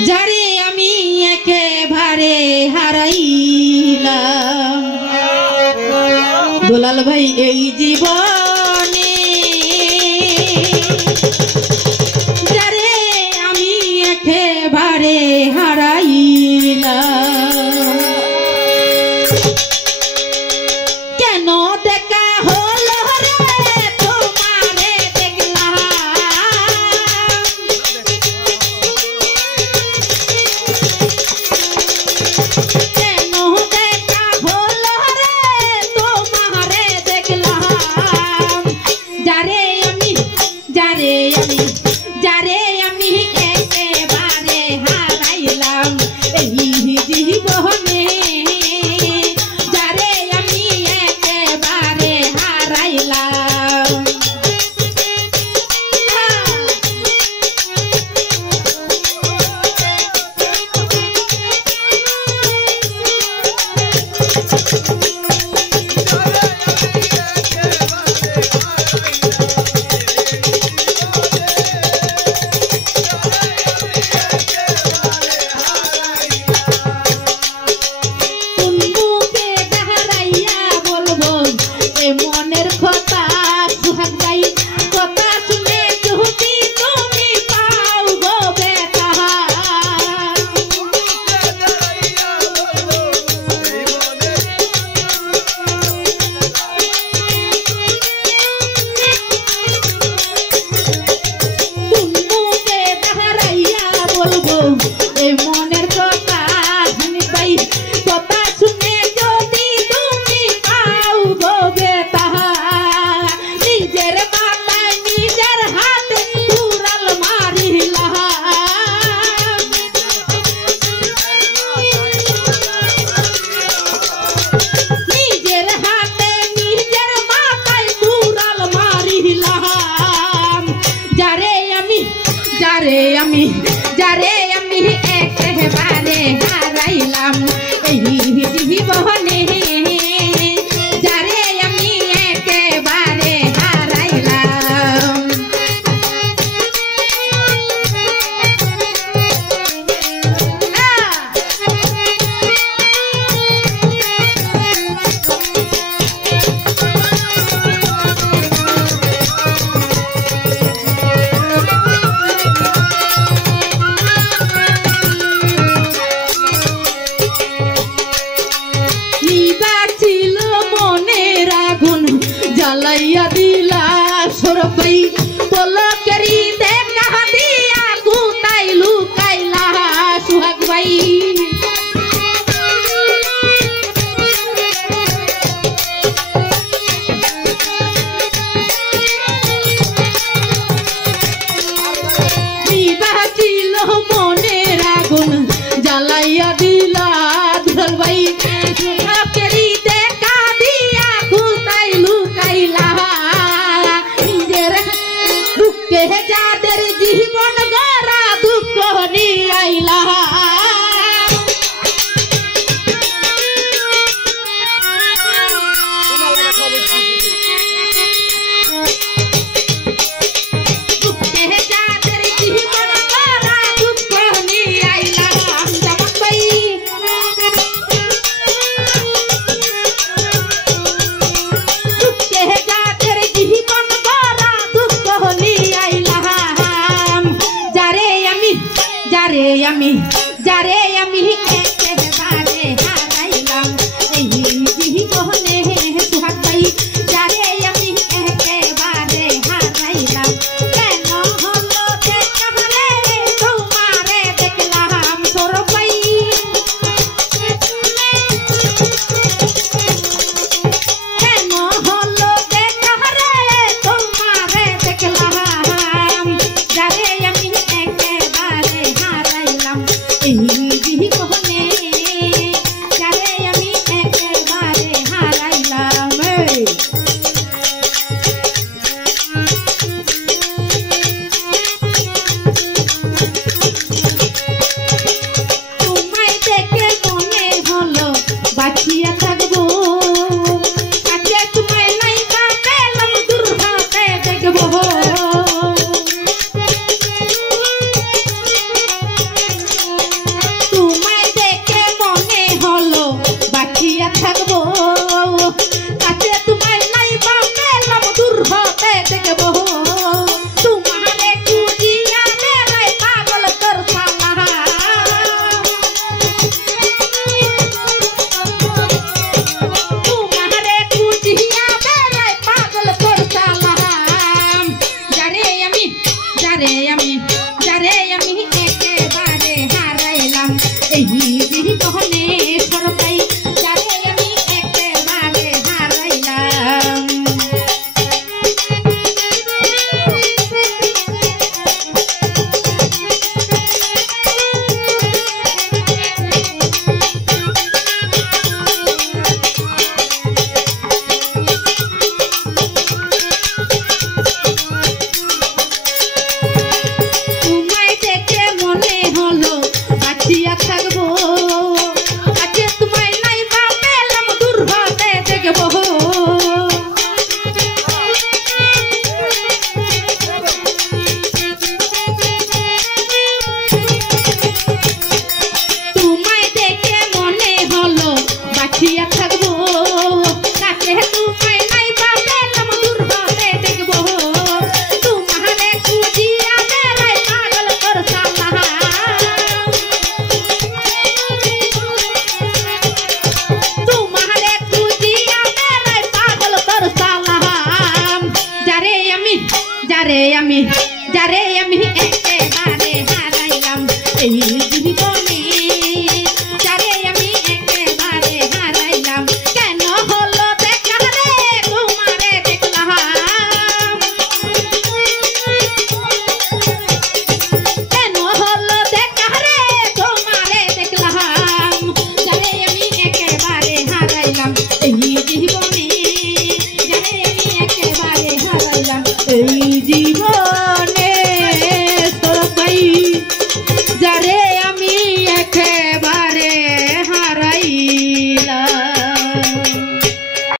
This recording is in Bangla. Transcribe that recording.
যারে আমি একেবারে হারাইলাম দুলাল ভাই এই জীবনে যারে আমি একেবারে হারাইলাম কেন দেখা হলো রে তোমারে দেখলাম কেন দেখা হলো রে তোমারে দেখলাম যারে আমি একেবারে হারাইলাম এই জীবনে যারে আমি একেবারে হারাইলাম মনের কথা সুহাগ ভাই কথা শুনে যদি তুমি পাও গো বেটা মুখে দাঁড়াইয়া বলবো এই মনের কথা হানি ভাই কথা শুনে যদি তুমি পাও গো বেটা নিজের মাথায় নিজের হাতে কুড়াল মারিলাম নিজের হাতে নিজের মাথায় কুড়াল মারিলাম যারে আমি একেবারে হারাইলাম এই জীবনে যারে আমি একেবারে হারাইলাম ছিল মনের আগুন জ্বালাইয়া দিলা সরপাই পলকেরি দেখা দিয়া কোথায় লুকাইলা সুহাগ ভাই ছিল মনের আগুন জ্বালাইয়া দিলা দুলাল ভাই যাদের জীবন গড়া দুঃখ নিয়াইলা যাদের জীবন গড়া দুঃখ নিয়াইলা যাদের জীবন গড়া দুঃখ নিয়াইলাম যারে আমি একেবারে হারাইলাম এই জীবনে সুহাগ ভাই যারে আমি একেবারে হারাইলাম কেন হলো দেখা রে তোমারে দেখলাম সরব ভাই কেন হলো দেখা রে তোমারে দেখলাম যারে আমি একেবারে হারাইলাম এই জীবনে এই জীবনে যারে আমি একেবারে হারাইলাম কেন হলো দেখা রে তোমারে দেখলাম কেন হলো দেখা রে তোমারে দেখলাম যারে আমি একেবারে হারাইলাম এই জীবনে যারে আমি একেবারে হারাইলাম এই জীবনে